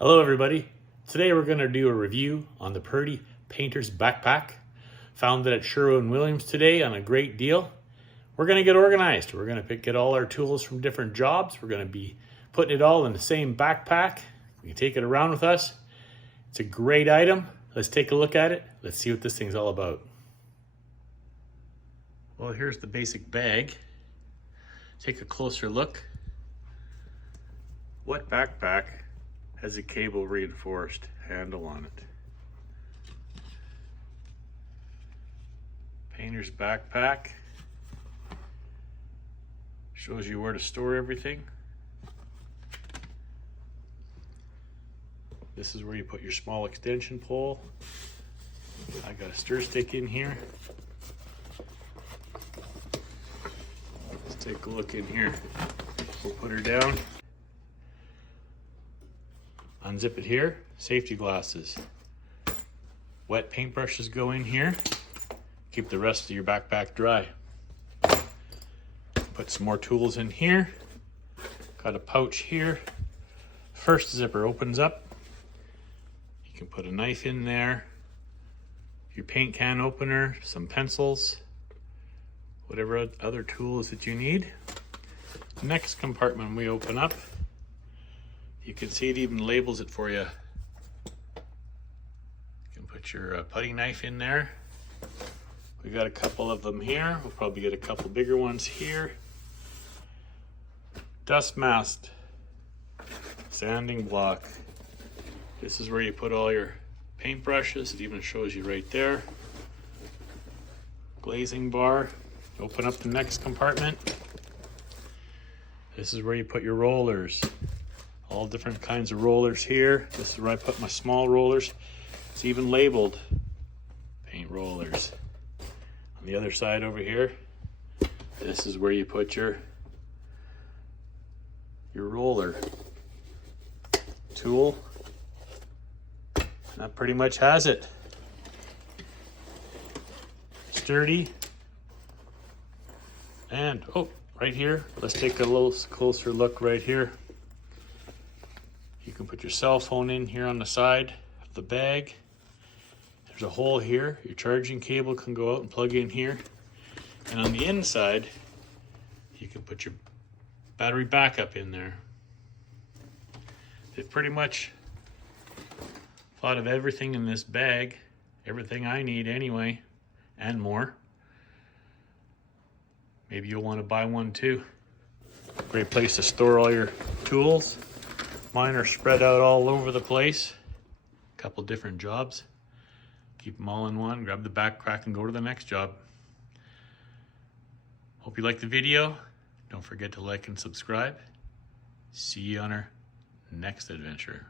Hello everybody. Today we're going to do a review on the Purdy Painter's Backpack. Found it at Sherwin-Williams today on a great deal. We're going to get organized. We're going to get all our tools from different jobs. We're going to be putting it all in the same backpack. We can take it around with us. It's a great item. Let's take a look at it. Let's see what this thing's all about. Well, here's the basic bag. Take a closer look. What backpack has a cable reinforced handle on it? Painter's backpack. Shows you where to store everything. This is where you put your small extension pole. I got a stir stick in here. Let's take a look in here. We'll put her down. Unzip it here. Safety glasses. Wet paintbrushes go in here. Keep the rest of your backpack dry. Put some more tools in here. Got a pouch here. First zipper opens up. You can put a knife in there. Your paint can opener, some pencils, whatever other tools that you need. The next compartment we open up, you can see it even labels it for you. You can put your putty knife in there. We got a couple of them here. We'll probably get a couple bigger ones here. Dust mask, sanding block. This is where you put all your paint brushes. It even shows you right there. Glazing bar. Open up the next compartment. This is where you put your rollers. All different kinds of rollers here. This is where I put my small rollers. It's even labeled paint rollers. On the other side over here, this is where you put your roller tool. And that pretty much has it. Sturdy. And right here, let's take a little closer look right here. You can put your cell phone in here on the side of the bag. There's a hole here. Your charging cable can go out and plug in here. And on the inside, you can put your battery backup in there. They've pretty much thought of everything in this bag, everything I need anyway, and more. Maybe you'll want to buy one too. Great place to store all your tools. Mine are spread out all over the place. A couple different jobs. Keep them all in one, grab the backpack and go to the next job. Hope you liked the video. Don't forget to like and subscribe. See you on our next adventure.